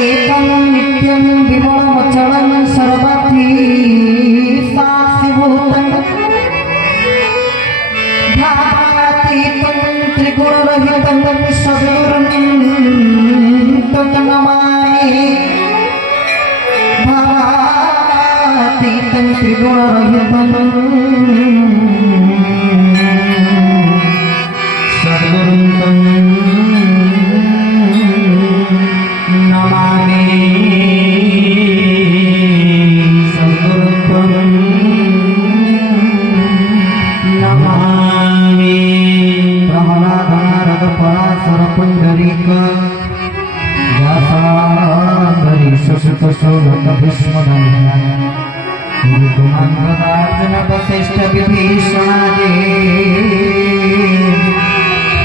एकं नित्यं विमलमचलं सर्वथि साक्षिभूतं भावातीतं त्रिगुणरहितं सद्गुरुं तन्नमामि भावातीतं त्रिगुणरहितं सद्गुरुं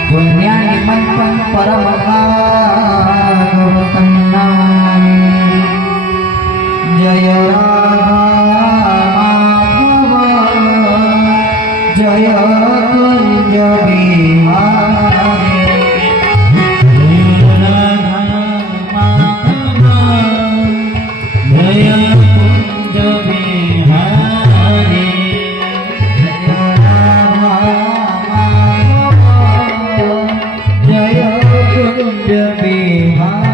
पुण्यानिमन्तं परमभागवतं नमामि। जय राघव जय कुंज बिहारी जय कुंज बिहारी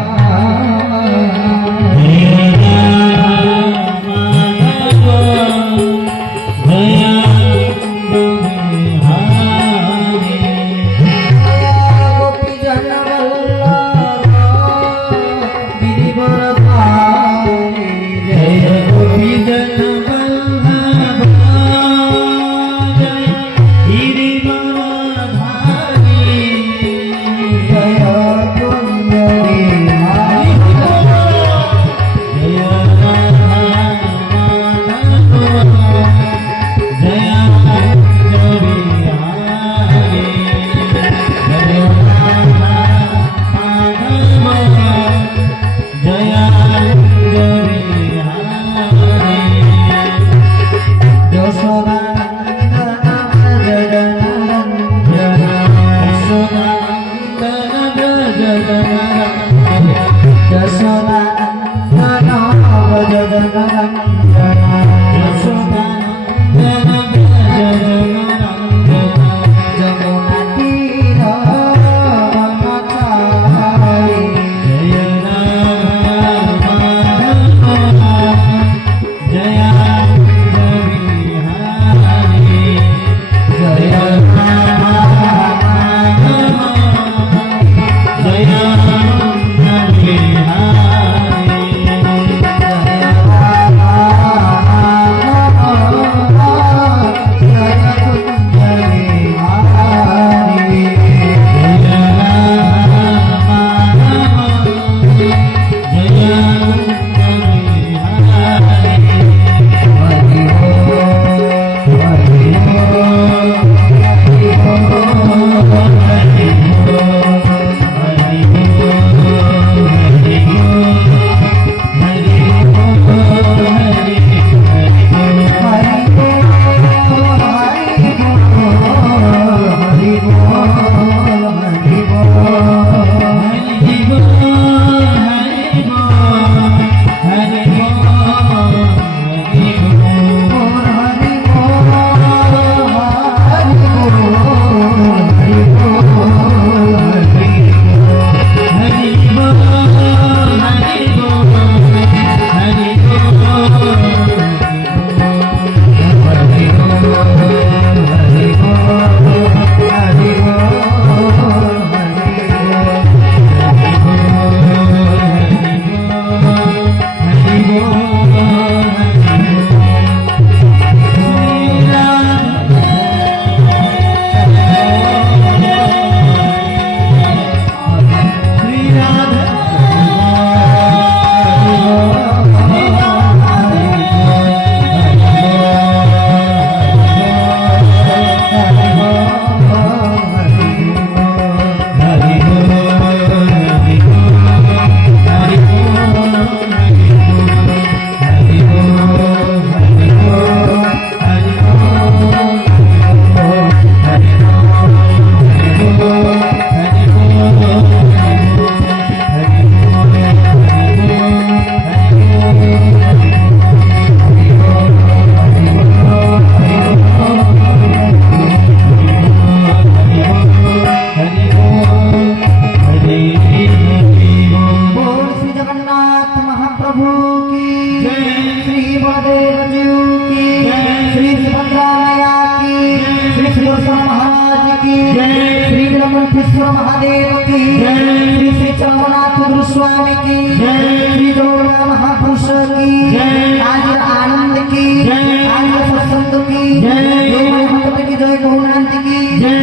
श्री सुदर्शन महाराज की जय, श्री नीलकंठेश्वर महादेव की जय, श्री श्री चरमनाथ गुरुस्वामी की जय, श्री दुर्गा महापुरुष की जय, आज आनंद की जय, आज सत्संग की जय, भक्त की जय, गौनांत की जय,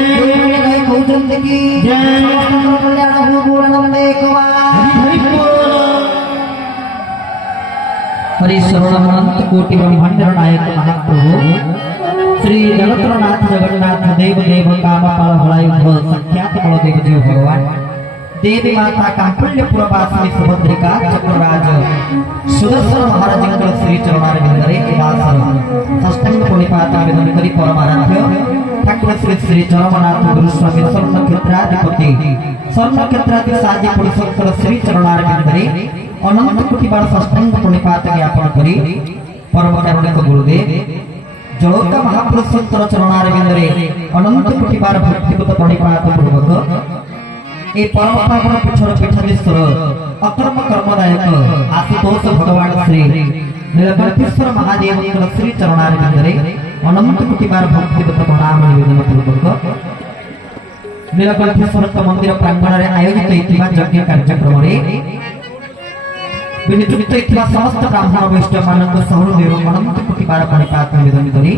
जय गौचंद की जय, समस्त कल्याण हो पूर्णंदे हरि सर्वमंत कोटि ब्रह्मांड नायक महाप्रभु श्री जगतनाथ जगन्नाथ देव देव काम पाल भलायुध संख्यात बलदेव जीव भगवान देवी माता कांपल्यपुरवासिनी सुभद्रिका चक्रराज सुदर्शन महाराज श्री चरणारविंदरे दास षष्ठांग प्रणिपात आवेदन करी परमाराध्य ठाकुर श्री श्री चरमनाथ गुरुस्वामी स्वर्ण क्षेत्राधिपति स्वर्ण क्षेत्राधि साजी पुरुषोत्तर श्री चरणारविंदरे अनंत कोटि बार षष्ठांग प्रणिपात ज्ञापन करी परम कारुणिक गुरुदेव जलोका महापुरुषोत्तर चरणारविंदरे अनंत कोटि बार भक्तिगत प्रणिपात पूर्वक ए परम पावन पीठर पीठाधीश्वर अकर्म कर्मदायक आशुतोष भगवान श्री नीलकंठेश्वर महादेव श्री चरणारविंदरे अनंत कोटि बार भक्तिगत प्रणाम निवेदन पूर्वक नीलकंठेश्वर मंदिर प्रांगण में आयोजित यज्ञ कार्यक्रम विनियुक्त समस्त ब्राह्मण वैष्णव मानक सहृदय अनंत कोटि बार प्रणिपात निवेदन करी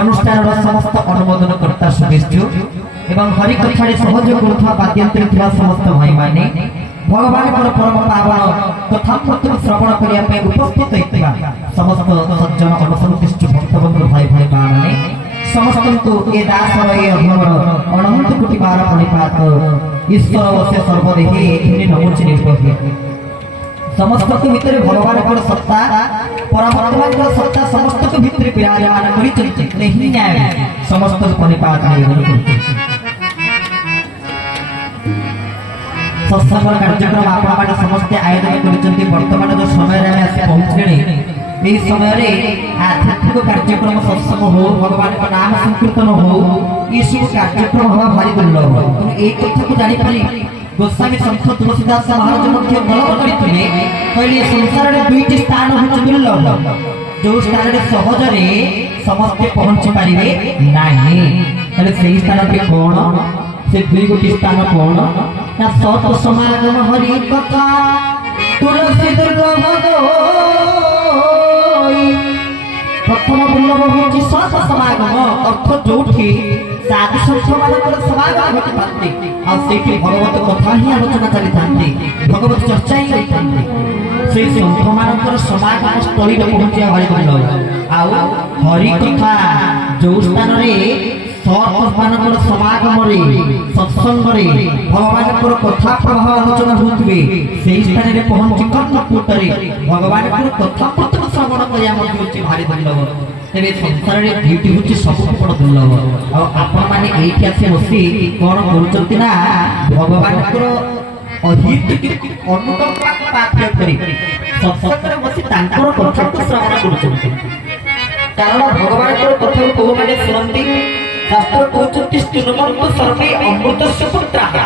अनुष्ठान समस्त अनुमोदन कर्ता सदस्य एवं हरिकथा सहयोग करुवा वाद्यंत्री समस्त भाई माने भगवान परम पावन कथामृत श्रवण करने उपस्थित होता समस्त सज्जन अनुसंतिष्ट भक्तबंधु भाई भाई माने समस्त को ए दासर ए अधमर अनंत कोटि बार प्रणिपात ईश्वर वसे सर्वदेहे नमोच निर्भय समस्त को भितर भगवान को सत्ता परमात्मा को सत्ता समस्त को भितर विराजमान करी चलते नहीं न्याय समस्त प्रणिपात निवेदन करते सत्संग कार्यक्रम आपण समस्त आयोजन करते वर्तमान जो समय रे आसी पहुंचले ए समय रे आध्यात्मिक कार्यक्रम सत्संग हो भगवान का नाम संकीर्तन हो ये सब कार्यक्रम हवा भारी दुर्लभ एक कथा को जानि पारी गोस्वामी संत तुलसीदास महाराज मध्य गलत करथिले कहले संसार रे दुईटी स्थान होछ दुर्लभ जो स्थान रे सहज रे समस्त पहुंच पारिबे नाही कहले सेही स्थान पे कोन से दुई गोटी स्थान कोन ना सत समागम हरि कथा तुलसी दुर्गा भगोई प्रथम दुर्लभ होछि सत समागम अर्थ जोठी साधु संत मानकर समागम होति पाते आ सेठी भगवत कथा ही आलोचना चली थांती भगवत चर्चा ही होई थांती से संत मानकर समागम स्थली रे पहुंचिया भाई दुर्लभ आ हरि कथा जो स्थान रे सत मानकर समागम रे सत्संग रे भगवान पर कथा प्रभाव आलोचना होतबे सेही स्थान रे पहुंची कर्णपुट रे भगवान पर कथा पत्र श्रवण करिया मध्ये होछि भारी दुर्लभ तेरे संसार रे ड्यूटी होछि सब बड़ दुर्लभ आ आपण माने एठी आसे बसी कोन करूचंती ना भगवान पर अहित अनुकंपा पाथ्य करी सत्संग रे बसी तांकर कथा श्रवण करूचंती कारण भगवान पर कथा को माने सुनंती शास्त्र कहते स्तुनमंत सर्वे अमृतस्य पुत्रः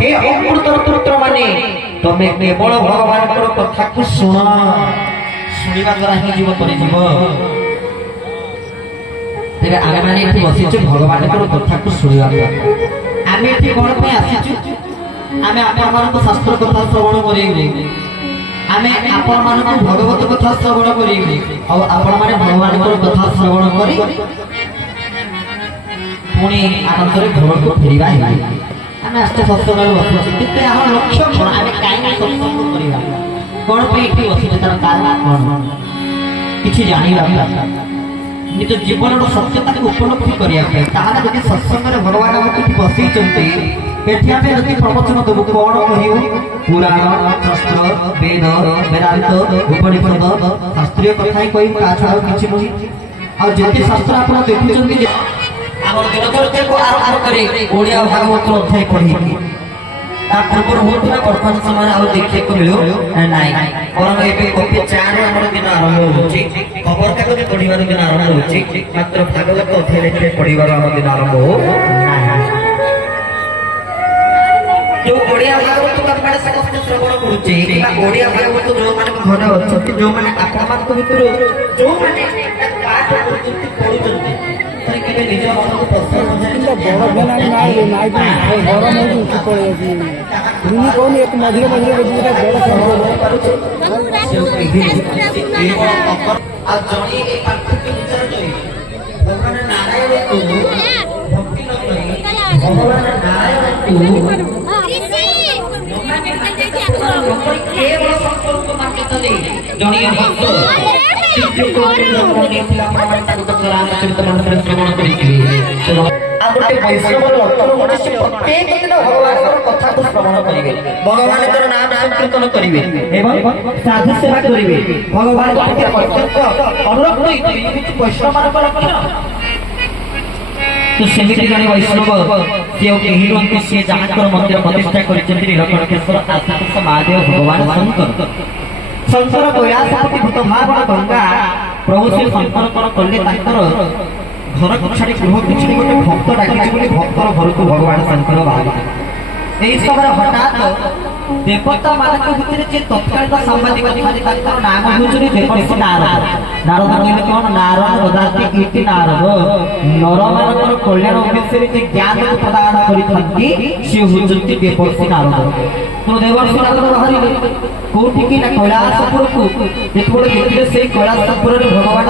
हे अमृत पुत्र माने तमे केवल भगवान कथा को शुणिबा द्वारा ही जीव कर जीव तेरे आमे माने एठी बसिछु भगवान कथा को शुणिबा आमे एठी कोन पे आसिछु आमे आपन मान को शास्त्र कथा श्रवण करिबे आमे आपन मान को भगवत कथा श्रवण करिबे और आपन माने भगवान कथा श्रवण करी पुणे आनंद घर को फेरिबा आमे आस्ते सत्संग बसु किते हमर लक्ष्य कोन आमे काई सत्संग करिबा कोन पे एठी बसि तार कारण कोन किछि जानिबा निज जीवन सत्यता को उपलब्धि करिया पे ताहार जदि सत्संग रे भगवान हमको एठी बसि चंते एठी आमे जदि प्रवचन देबु कोन कहियो पुराण शास्त्र वेद वेदांत उपनिषद शास्त्रीय कथा ही कोई काछा किछि नहि आ जति शास्त्र आपण देखुचंती हमर दिनचर्या को आरंभ करे ओडिया भागवत अध्याय पढ़ी ता पूर्व होतला वर्तमान समय आ देखिए को मिलो नाही परम एबे कॉपी 4 रे हमर दिन आरंभ होछि खबर कागज पढ़िबार दिन आरंभ होछि मात्र भागवत अध्याय लेखे पढ़िबार हमर दिन आरंभ हो नाही जो ओडिया भागवत का माने समस्त श्रवण करूछि ओडिया भागवत जो माने घर अछि जो माने आपन मान को भितर जो माने पाठ करूछि पढुछि ଏବେ ନିଜ ମନକୁ ପ୍ରଶ୍ନ ବଡ଼ ଫ୍ୟାନ୍ ଆମେ ନାଇଁ ଗରମ ହେଉଛି ଉଠି ପଳେଇ ଯାଉଛି ମୁଁ କହୁନି ଏକ ମଝିରେ ମଝିରେ ଗୋଟେ ବଡ଼ ଫ୍ୟାନ୍ ଆଉ ଜଣେ ଏ ପାର୍ଥକ୍ୟ ବିଚାର କରି ଭଗବାନ ନାରାୟଣଙ୍କୁ ଭକ୍ତି ନ କରି ଭଗବାନ ନାରାୟଣଙ୍କୁ କେବଳ ସମ୍ପର୍କ ମାନ୍ୟତା ଦେଇ ଜଣେ ଭକ୍ତ ଆଉ ଗୋଟେ ବୈଷ୍ଣବର ଲକ୍ଷଣ ହେଉଛି ସେ ପ୍ରତ୍ୟେକ ଦିନ ଭଗବାନଙ୍କର କଥାକୁ ଶ୍ରବଣ କରିବେ, ଭଗବାନଙ୍କର ନାମ ସଂକୀର୍ତ୍ତନ କରିବେ ଏବଂ ସାଧୁ ସେବା କରିବେ। ଭଗବାନଙ୍କ ପ୍ରତି ପ୍ରତ୍ୟକ୍ଷ ଅନୁରକ୍ତ ହୋଇଥିବେ କିଛି ବୈଷ୍ଣବମାନଙ୍କ ଲକ୍ଷଣ। ତ ସେମିତି ଜଣେ ବୈଷ୍ଣବ ସେ କେହି ନୁହନ୍ତି, ସିଏ ଯାହାଙ୍କର ମନ୍ଦିର ପ୍ରତିଷ୍ଠା କରିଛନ୍ତି ନୀଳକଣ୍ଠେଶ୍ୱର ଆଶୁତୋଷ ମହାଦେବ ଭଗବାନ ଶଙ୍କର। ଶଙ୍କର କୈଳାସପତି ଭୂତଭାବନ ଗଙ୍ଗା ପ୍ରଭୁ ସେ ଶଙ୍କର କଣ କଲେ, ତାଙ୍କର ଘରକୁ ଛାଡ଼ି ଗୃହକୁ ଛାଡ଼ି ଗୋଟେ ଭକ୍ତ ଡାକିଛି ବୋଲି ଭକ୍ତର ଘରକୁ ଭଗବାନ ଶଙ୍କର ବାହାରିଲେ। ଏହି ସମୟରେ ହଠାତ୍ ଦେବତା ମାନଙ୍କ ଭିତରେ ଯେ ତତ୍କାଳୀନ ସାମ୍ବାଦିକ ଥାନ୍ତି ତାଙ୍କର ନାମ ହେଉଛନ୍ତି ଦେବର୍ଷି ନାରଦ। ନାରଦ କହିଲେ କଣ? ନାରଦ ଦଦାତି କୀର୍ତ୍ତି ନାରଦ। ନରମାନଙ୍କର କଲ୍ୟାଣ ଉଦ୍ଦେଶ୍ୟରେ ଯେ ଜ୍ଞାନକୁ ପ୍ରଦାନ କରିଥାନ୍ତି ସେ ହେଉଛନ୍ତି ଦେବର୍ଷି ନାରଦ। ତ ଦେବର୍ଷି ନାରଦ ବାହାରିଲେ କୋଉଠିକି ନା କୈଳାସପୁରକୁ। ଯେତେବେଳେ ଦେଖିଲେ ସେଇ କୈଳାସପୁରରେ ଭଗବାନ